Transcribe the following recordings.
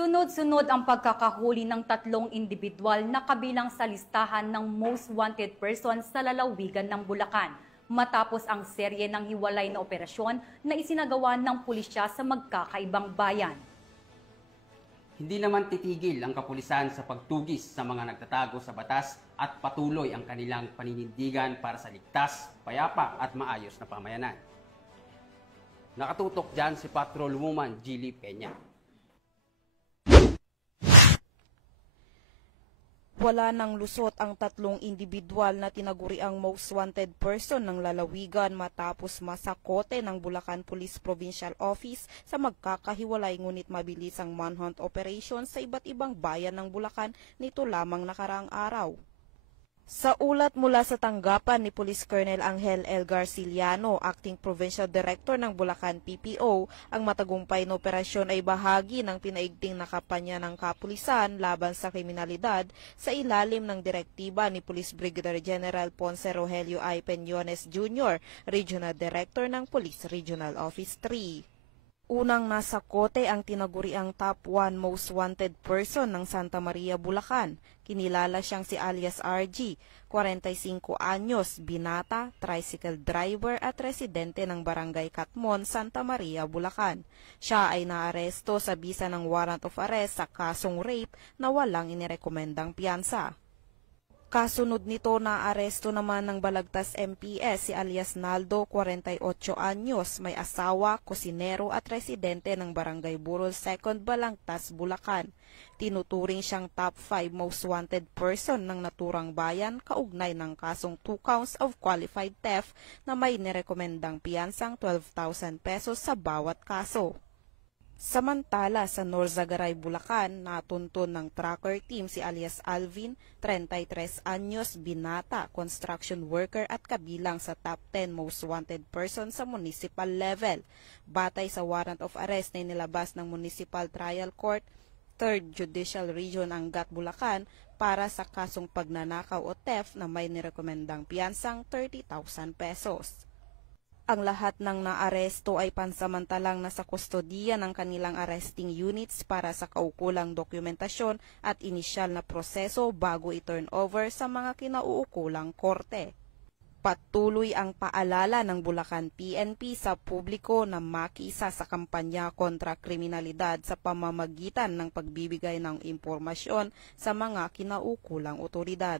Sunod-sunod ang pagkakahuli ng tatlong indibidwal na kabilang sa listahan ng most wanted persons sa lalawigan ng Bulacan, matapos ang serye ng hiwalay na operasyon na isinagawa ng pulisya sa magkakaibang bayan. Hindi naman titigil ang kapulisan sa pagtugis sa mga nagtatago sa batas at patuloy ang kanilang paninindigan para sa ligtas, payapa at maayos na pamayanan. Nakatutok dyan si Patrol Woman Gilly Peña. Wala nang lusot ang tatlong indibidwal na tinaguriang most wanted person ng lalawigan matapos masakote ng Bulacan Police Provincial Office sa magkakahiwalay ngunit mabilis ang manhunt operation sa iba't ibang bayan ng Bulacan nito lamang nakaraang araw. Sa ulat mula sa tanggapan ni Police Colonel Angel L. Garciliano, Acting Provincial Director ng Bulacan PPO, ang matagumpay na operasyon ay bahagi ng pinaigting na kampanya ng kapulisan laban sa kriminalidad sa ilalim ng direktiba ni Police Brigadier General Ponce Rogelio I. Peñones Jr., Regional Director ng Police Regional Office 3. Unang nasakote ang tinaguriang top 1 most wanted person ng Santa Maria, Bulacan. Kinilala siyang si alias RG, 45 anyos, binata, tricycle driver at residente ng Barangay Katmon, Santa Maria, Bulacan. Siya ay naaresto sa bisa ng warrant of arrest sa kasong rape na walang inirekomendang piyansa. Kasunod nito na aresto naman ng Balagtas MPS si alias Naldo, 48 anyos, may asawa, kusinero at residente ng Barangay Burol 2nd, Balagtas, Bulacan. Tinuturing siyang top 5 most wanted person ng naturang bayan kaugnay ng kasong 2 counts of qualified theft na may nirekomendang piyansang 12,000 pesos sa bawat kaso. Samantala, sa Norzagaray, Bulacan, natuntun ng tracker team si alias Alvin, 33 anyos, binata, construction worker at kabilang sa top 10 most wanted person sa municipal level. Batay sa warrant of arrest na inilabas ng Municipal Trial Court, 3rd Judicial Region Angat, Bulacan para sa kasong pagnanakaw o theft na may nirekomendang piyansang 30,000 pesos. Ang lahat ng naaresto ay pansamantalang nasa kustodiya ng kanilang arresting units para sa kaukulang dokumentasyon at inisyal na proseso bago i-turn over sa mga kinauukulang korte. Patuloy ang paalala ng Bulacan PNP sa publiko na makisa sa kampanya kontra kriminalidad sa pamamagitan ng pagbibigay ng impormasyon sa mga kinaukulang otoridad.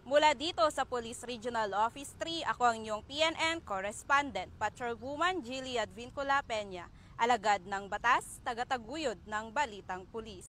Mula dito sa Police Regional Office 3, ako ang inyong PNN Correspondent, Patrolwoman Gilly Advincula Peña, alagad ng batas, tagataguyod ng Balitang Pulis.